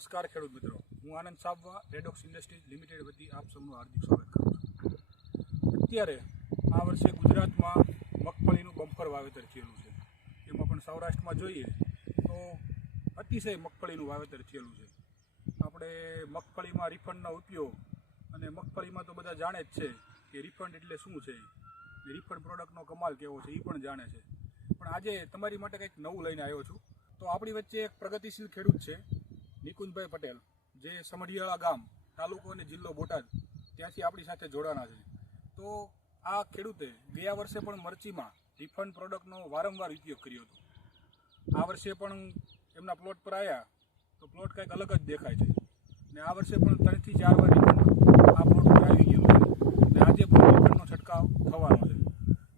નમસ્કાર ખેડૂત મિત્રો. હું Anand Sabva Redox Industries Limited વતી આપ સૌનું હાર્દિક સ્વાગત કરું છું. અત્યારે આ વર્ષે ગુજરાતમાં મગફળીનું બમ્પર વાવેતર થયેલું છે. એમાં પણ સૌરાષ્ટ્રમાં જોઈએ તો અતિશય મગફળીનું વાવેતર થયેલું છે. આપણે મગફળીમાં રિફંડનો ઉપયોગ અને મગફળીમાં તો બધા જાણે જ છે કે રિફંડ એટલે શું છે? રિફંડ પ્રોડક્ટનો કમાલ કેવો છે એ પણ જાણે છે. પણ આજે તમારી માટે કંઈક નવું લઈને આવ્યો છું. તો આપણી વચ્ચે એક પ્રગતિશીલ ખેડૂત છે. નિકુંજભાઈ પટેલ, જે સમઢિયાળા ગામ, તાલુકો અને જિલ્લો બોટાદ, ત્યાંથી આપણી સાથે જોડાણા છે. તો આ ખેડૂતે ગયા વર્ષે પણ મરચીમાં રિફંડ પ્રોડક્ટનો વારંવાર ઉપયોગ કર્યો હતો. આ વર્ષે પણ એમના પ્લોટ પર આવ્યા તો પ્લોટ કંઈક અલગ જ દેખાય છે. ને આ વર્ષે પણ ત્રણથી ચાર વાર આ પ્લોટ પર આવી ગયો છે. ને આજે પણ રિફંડનો છંટકાવ થવાનો છે.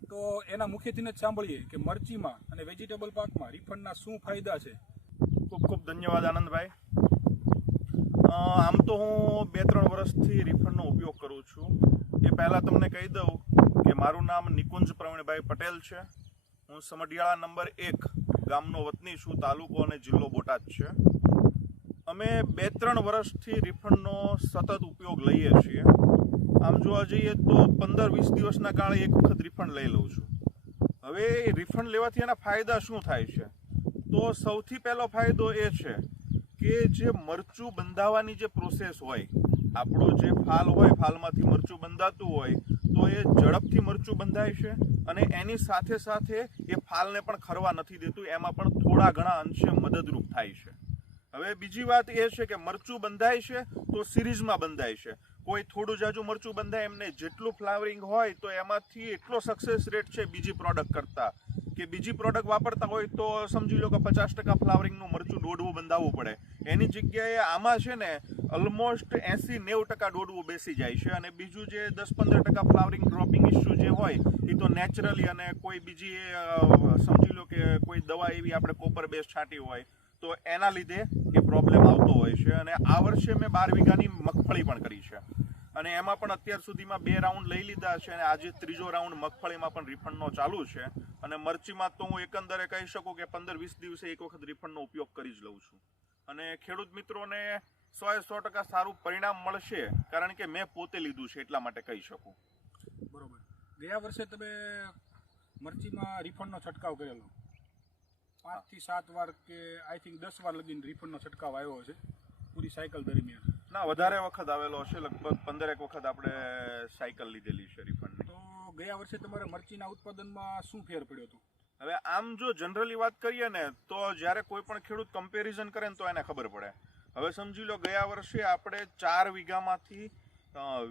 તો એના મુખ્યથીને જ સાંભળીએ કે મરચીમાં અને વેજીટેબલ પાકમાં રિફંડના શું ફાયદા છે? ખૂબ ખૂબ ધન્યવાદ આનંદભાઈ. આમ તો હું બે ત્રણ વર્ષથી રિફંડનો ઉપયોગ કરું છું. એ પહેલાં તમને કહી દઉં કે મારું નામ નિકુંજ પ્રવીણભાઈ પટેલ છે. હું સમઢિયાળા નંબર એક ગામનો વતની છું, તાલુકો અને જિલ્લો બોટાદ છે. અમે બે ત્રણ વર્ષથી રિફંડનો સતત ઉપયોગ લઈએ છીએ. આમ જોવા જઈએ તો પંદર વીસ દિવસના કાળે એક વખત રિફંડ લઈ લઉં છું. હવે રિફંડ લેવાથી એના ફાયદા શું થાય છે? તો સૌથી પહેલો ફાયદો એ છે કે જે મરચું બંધાવવાની જે પ્રોસેસ હોય, આપણો જે ફાલ હોય, ફાલમાંથી મરચું બંધાતું હોય, તો એ ઝડપથી મરચું બંધાય છે અને એની સાથે સાથે એ ફાલને પણ ખરવા નથી દેતું, એમાં પણ થોડા ઘણા અંશે મદદરૂપ થાય છે. હવે બીજી વાત એ છે કે મરચું બંધાય છે તો સિરીઝમાં બંધાય છે. કોઈ થોડું જાજુ મરચું બંધાય એમને જેટલું ફ્લાવરિંગ હોય તો એમાંથી એટલો સક્સેસ રેટ છે બીજી પ્રોડક્ટ કરતાં. કે બીજી પ્રોડક્ટ વાપરતા હોય તો સમજી લો કે પચાસ ટકા ફ્લાવરિંગનું મરચું દોડવું બંધાવવું પડે. એની જગ્યાએ આમાં છે ને ઓલમોસ્ટ એંસી નેવું ટકા દોડવું બેસી જાય છે અને બીજું જે દસ પંદર ટકા ફ્લાવરિંગ ડ્રોપિંગ ઇસ્યુ જે હોય એ તો નેચરલી અને કોઈ બીજી સમજી લો કે કોઈ દવા એવી આપણે કોપર બેઝ છાંટી હોય, તો એના લીધે એ પ્રોબ્લેમ આવતો હોય છે અને આ વર્ષે મેં બાર વીઘાની મગફળી પણ કરી છે. અને એમાં પણ અત્યાર સુધીમાં બે રાઉન્ડ લઈ લીધા છે અને આજે ત્રીજો રાઉન્ડ મગફળીમાં પણ રિફંડનો ચાલુ છે. અને મરચીમાં તો હું એકંદરે કહી શકું કે પંદર વીસ દિવસે એક વખત રિફંડનો ઉપયોગ કરી જ લઉં છું. અને ખેડૂત મિત્રોને સો એ સો ટકા સારું પરિણામ મળશે કારણ કે મેં પોતે લીધું છે એટલા માટે કહી શકું. બરોબર. ગયા વર્ષે તમે મરચીમાં રિફંડનો છંટકાવ કરેલો. પાંચથી સાત વાર કે આઈ થિંક દસ વાર લગીને રિફંડનો છંટકાવ આવ્યો છે પૂરી સાયકલ દરમિયાન? ના વધારે વખત આવેલો હશે. લગભગ પંદરેક વખત આપણે સાયકલ લીધેલી છે તો ગયા વર્ષે તમારે મરચીના ઉત્પાદનમાં શું ફેર પડ્યો હતો? હવે આમ જો જનરલી વાત કરીએ ને તો જ્યારે કોઈ પણ ખેડૂત કમ્પેરિઝન કરે ને તો એને ખબર પડે. હવે સમજી લો ગયા વર્ષે આપણે ચાર વીઘામાંથી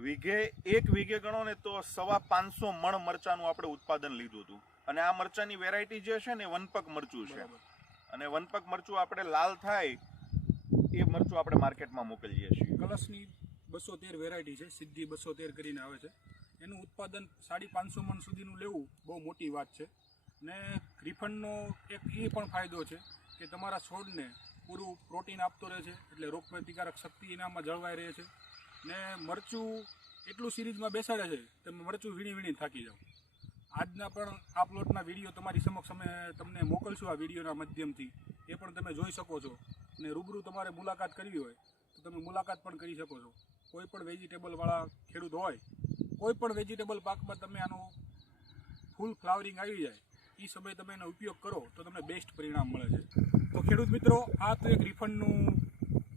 વીઘે એક વીઘે ગણો ને તો સવા પાંચસો મણ મરચાનું આપણે ઉત્પાદન લીધું હતું. અને આ મરચાની વેરાયટી જે છે ને વનપક મરચું છે. અને વનપક મરચું આપણે લાલ થાય એ મરચું આપણે માર્કેટમાં મોકલીએ છીએ. કલશની બસો તેર વેરાયટી છે, સિદ્ધિ બસો તેર કરીને આવે છે. એનું ઉત્પાદન સાડી પાંચસો મણ સુધીનું લેવું બહુ મોટી વાત છે. ને રિફંડનો એક એ પણ ફાયદો છે કે તમારા છોડને પૂરું પ્રોટીન આપતો રહે છે, એટલે રોગપ્રતિકારક શક્તિ એનામાં જળવાઈ રહે છે. ને મરચું એટલું સિરીઝમાં બેસાડે છે, તમે મરચું વીણી વીણી થાકી જાઓ. આજના પણ આ પ્લોટના વીડિયો તમારી સમક્ષ અમે તમને મોકલશું આ વિડીયોના માધ્યમથી. એ પણ તમે જોઈ શકો છો. અને રૂબરૂ તમારે મુલાકાત કરવી હોય, તો તમે મુલાકાત પણ કરી શકો છો. કોઈ પણ વેજીટેબલવાળા ખેડૂત હોય, કોઈ પણ વેજીટેબલ પાકમાં તમે આનું ફૂલ ફ્લાવરિંગ આવી જાય એ સમયે તમે એનો ઉપયોગ કરો, તો તમને બેસ્ટ પરિણામ મળે છે. તો ખેડૂત મિત્રો, આ તો એક રિફંડનું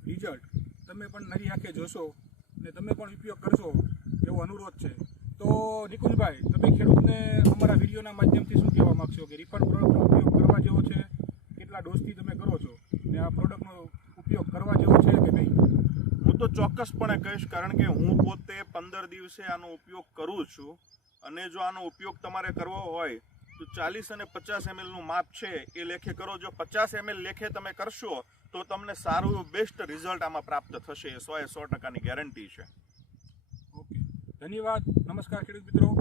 રિઝલ્ટ તમે પણ નરી આંખે જોશો ને તમે પણ ઉપયોગ કરશો એવો અનુરોધ છે. તો નિકુંજભાઈ, તમે ખેડૂતને અમારા વિડીયોના માધ્યમથી શું કહેવા માગશો કે રિફંડ પ્રોડક્ટનો ઉપયોગ કરવા જેવો છે કેટલા ડોઝથી તમે કરો છો ને આ પ્રોડક્ટનો ઉપયોગ કરવા જેવો છે કે નહીં હું તો ચોક્કસપણે કહીશ, કારણ કે હું પોતે પંદર દિવસે આનો ઉપયોગ કરું છું અને જો આનો ઉપયોગ તમારે કરવો હોય, તો ચાલીસ અને પચાસ એમએલનું માપ છે, એ લેખે કરો. જો પચાસ એમએલ લેખે તમે કરશો, તો તમને સારું બેસ્ટ રિઝલ્ટ આમાં પ્રાપ્ત થશે. એ સો એ સો ટકાની ગેરંટી છે. ઓકે. ધન્યવાદ. નમસ્કાર ખેડૂત મિત્રો.